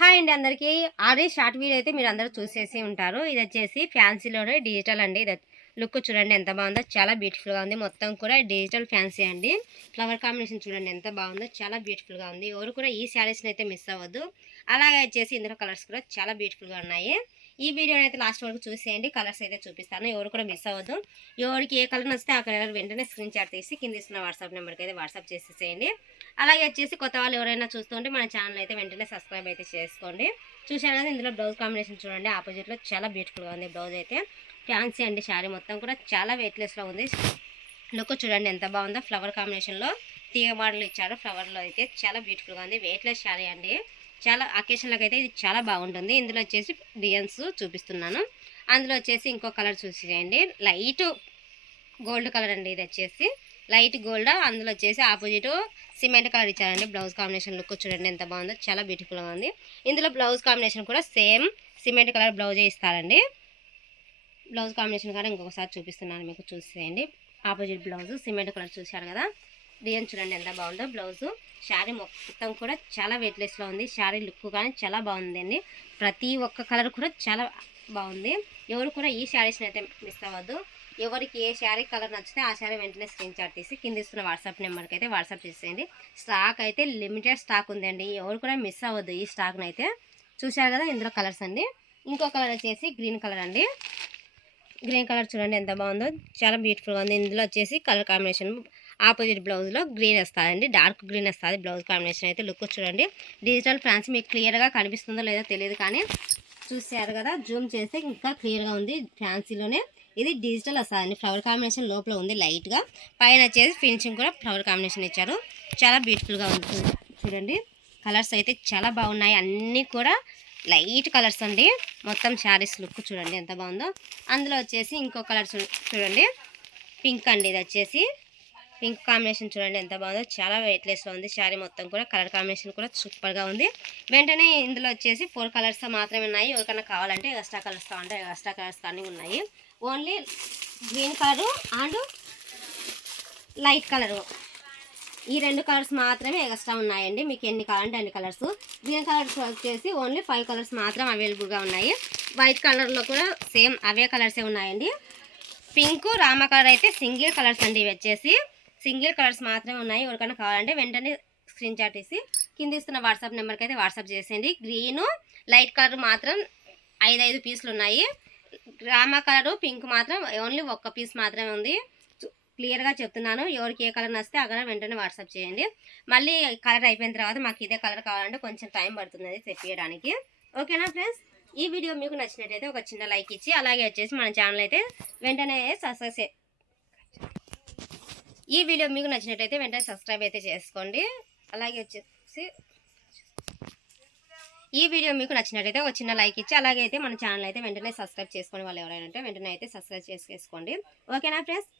Hi అండి అందరికీ. Already short video అయితే మీరు అందరూ చూసేసి ఉంటారు. ఇది వచ్చేసి ఫ్యాన్సీలోనే డిజిటల్ అండి. ఇది లుక్ చూడండి ఎంత బాగుందో, చాలా బ్యూటిఫుల్గా ఉంది. మొత్తం కూడా డిజిటల్ ఫ్యాన్సీ అండి. ఫ్లవర్ కాంబినేషన్ చూడండి ఎంత బాగుందో, చాలా బ్యూటిఫుల్గా ఉంది. ఎవరు కూడా ఈ శారీస్ని అయితే మిస్ అవ్వద్దు. అలాగే వచ్చేసి ఇందులో కలర్స్ కూడా చాలా బ్యూటిఫుల్గా ఉన్నాయి. ఈ వీడియోని అయితే లాస్ట్ వరకు చూసేయండి. కలర్స్ అయితే చూపిస్తాను, ఎవరు కూడా మిస్ అవ్వద్దు. ఎవరికి ఏ కలర్ నచ్చితే ఆ కలర్ వెంటనే స్క్రీన్ షాట్ తీసి కింద ఇస్తున్న వాట్సాప్ నెంబర్కి అయితే వాట్సాప్ చేసేసేయండి. అలాగే వచ్చేసి కొత్త వాళ్ళు ఎవరైనా చూస్తుంటే మన ఛానల్ అయితే వెంటనే సబ్స్క్రైబ్ అయితే చేసుకోండి. చూశారు కదా, ఇందులో బ్లౌజ్ కాంబినేషన్ చూడండి, ఆపోజిట్లో చాలా బ్యూటిఫుల్గా ఉంది. బ్లౌజ్ అయితే ఫ్యాన్సీ అండి. శారీ మొత్తం కూడా చాలా వెయిట్లెస్లో ఉంది. లుక్ చూడండి ఎంత బాగుందో. ఫ్లవర్ కాంబినేషన్లో తీగ మోడల్ ఇచ్చారు. ఫ్లవర్లో అయితే చాలా బ్యూటిఫుల్గా ఉంది. వెయిట్లెస్ శారీ అండి. చాలా అకేషన్లకు అయితే ఇది చాలా బాగుంటుంది. ఇందులో వచ్చేసి డిజైన్స్ చూపిస్తున్నాను. అందులో వచ్చేసి ఇంకో కలర్ చూసేయండి, లైట్ గోల్డ్ కలర్ అండి. ఇది వచ్చేసి లైట్ గోల్డ్, అందులో వచ్చేసి ఆపోజిట్ సిమెంట్ కలర్ ఇచ్చారండి. బ్లౌజ్ కాంబినేషన్ లుక్ చూడండి ఎంత బాగుందో, చాలా బ్యూటిఫుల్గా ఉంది. ఇందులో బ్లౌజ్ కాంబినేషన్ కూడా సేమ్ సిమెంట్ కలర్ బ్లౌజే ఇస్తారండి. బ్లౌజ్ కాంబినేషన్ కూడా ఇంకొకసారి చూపిస్తున్నాను మీకు, చూసేయండి. ఆపోజిట్ బ్లౌజ్ సిమెంట్ కలర్ చూశారు కదా, డిజైన్ చూడండి ఎంత బాగుందో. బ్లౌజు శారీ మొత్తం కూడా చాలా వెయిట్లెస్లో ఉంది. శారీ లుక్ కానీ చాలా బాగుందండి. ప్రతి ఒక్క కలర్ కూడా చాలా బాగుంది. ఎవరు కూడా ఈ శారీస్ని అయితే మిస్ అవ్వద్దు. ఎవరికి ఏ శారీ కలర్ నచ్చితే ఆ శారీ వెంటనే స్క్రీన్ షాట్ తీసి కింద ఇస్తున్న వాట్సాప్ నెంబర్కి అయితే వాట్సాప్ చేసేయండి. స్టాక్ అయితే లిమిటెడ్ స్టాక్ ఉందండి. ఎవరు కూడా మిస్ అవ్వద్దు ఈ స్టాక్ని అయితే. చూశారు కదా, ఇందులో కలర్స్ అండి. ఇంకో కలర్ వచ్చేసి గ్రీన్ కలర్ అండి. గ్రీన్ కలర్ చూడండి ఎంత బాగుందో, చాలా బ్యూటిఫుల్గా ఉంది. ఇందులో వచ్చేసి కలర్ కాంబినేషన్ ఆపోజిట్ బ్లౌజ్లో గ్రీన్ వస్తుందండి, డార్క్ గ్రీన్ వస్తుంది బ్లౌజ్ కాంబినేషన్ అయితే. లుక్ చూడండి, డిజిటల్ ఫ్యాన్సీ మీకు క్లియర్గా కనిపిస్తుందో లేదో తెలియదు, కానీ చూసారు కదా, జూమ్ చేస్తే ఇంకా క్లియర్గా ఉంది. ఫ్యాన్సీలోనే ఇది డిజిటల్ వస్తుందండి. ఫ్లవర్ కాంబినేషన్ లోపల ఉంది లైట్గా, పైన వచ్చేసి ఫినిషింగ్ కూడా ఫ్లవర్ కాంబినేషన్ ఇచ్చారు. చాలా బ్యూటిఫుల్గా ఉంటుంది చూడండి. కలర్స్ అయితే చాలా బాగున్నాయి, అన్నీ కూడా లైట్ కలర్స్ అండి. మొత్తం శారీస్ లుక్ చూడండి ఎంత బాగుందో. అందులో వచ్చేసి ఇంకో కలర్ చూడండి, పింక్ అండి. ఇది వచ్చేసి పింక్ కాంబినేషన్ చూడండి ఎంత బాగుందో, చాలా వెయిట్లెస్లో ఉంది. శారీ మొత్తం కూడా కలర్ కాంబినేషన్ కూడా సూపర్గా ఉంది. వెంటనే ఇందులో వచ్చేసి 4 కలర్స్ మాత్రమే ఉన్నాయి. ఎవరికైనా కావాలంటే ఎక్స్ట్రా కలర్స్ కావాలంటే ఎక్స్ట్రా కలర్స్ కానీ ఉన్నాయి. Only green colour and light colour, ఈ 2 కలర్స్ మాత్రమే ఎక్స్ట్రా ఉన్నాయండి. మీకు ఎన్ని కావాలంటే అన్ని కలర్స్. గ్రీన్ కలర్స్ వచ్చేసి ఓన్లీ 5 కలర్స్ మాత్రం అవైలబుల్గా ఉన్నాయి. వైట్ కలర్లో కూడా సేమ్ అవే కలర్సే ఉన్నాయండి. పింక్ రామ కలర్ అయితే సింగిల్ కలర్స్ అండి. ఇవి వచ్చేసి సింగిల్ కలర్స్ మాత్రమే ఉన్నాయి. ఎవరికైనా కావాలంటే వెంటనే స్క్రీన్ షాట్ తీసి కింద ఇస్తున్న వాట్సాప్ నెంబర్కి అయితే వాట్సాప్ చేసేయండి. గ్రీను లైట్ కలర్ మాత్రం 5 పీసులు ఉన్నాయి. రామ కలరు పింక్ మాత్రం ఓన్లీ 1 పీస్ మాత్రమే ఉంది. క్లియర్గా చెప్తున్నాను, ఎవరికి ఏ కలర్ నచ్చితే ఆ కలర్ వెంటనే వాట్సాప్ చేయండి. మళ్ళీ కలర్ అయిపోయిన తర్వాత మాకు ఇదే కలర్ కావాలంటే కొంచెం టైం పడుతుంది అది తెప్పియడానికి. ఓకేనా ఫ్రెండ్స్, ఈ వీడియో మీకు నచ్చినట్టయితే ఒక చిన్న లైక్ ఇచ్చి, అలాగే వచ్చేసి మన ఛానల్ అయితే వెంటనే ఈ వీడియో మీకు నచ్చినట్టయితే వెంటనే సబ్స్క్రైబ్ అయితే చేసుకోండి. అలాగే వచ్చేసి ఈ వీడియో మీకు నచ్చినట్టయితే ఒక చిన్న లైక్ ఇచ్చి, అలాగే అయితే మన ఛానల్ అయితే వెంటనే సబ్స్క్రైబ్ చేసుకునే వాళ్ళు ఎవరైనా ఉంటే వెంటనే అయితే సబ్స్క్రైబ్ చేసుకోండి. ఓకేనా ఫ్రెండ్స్.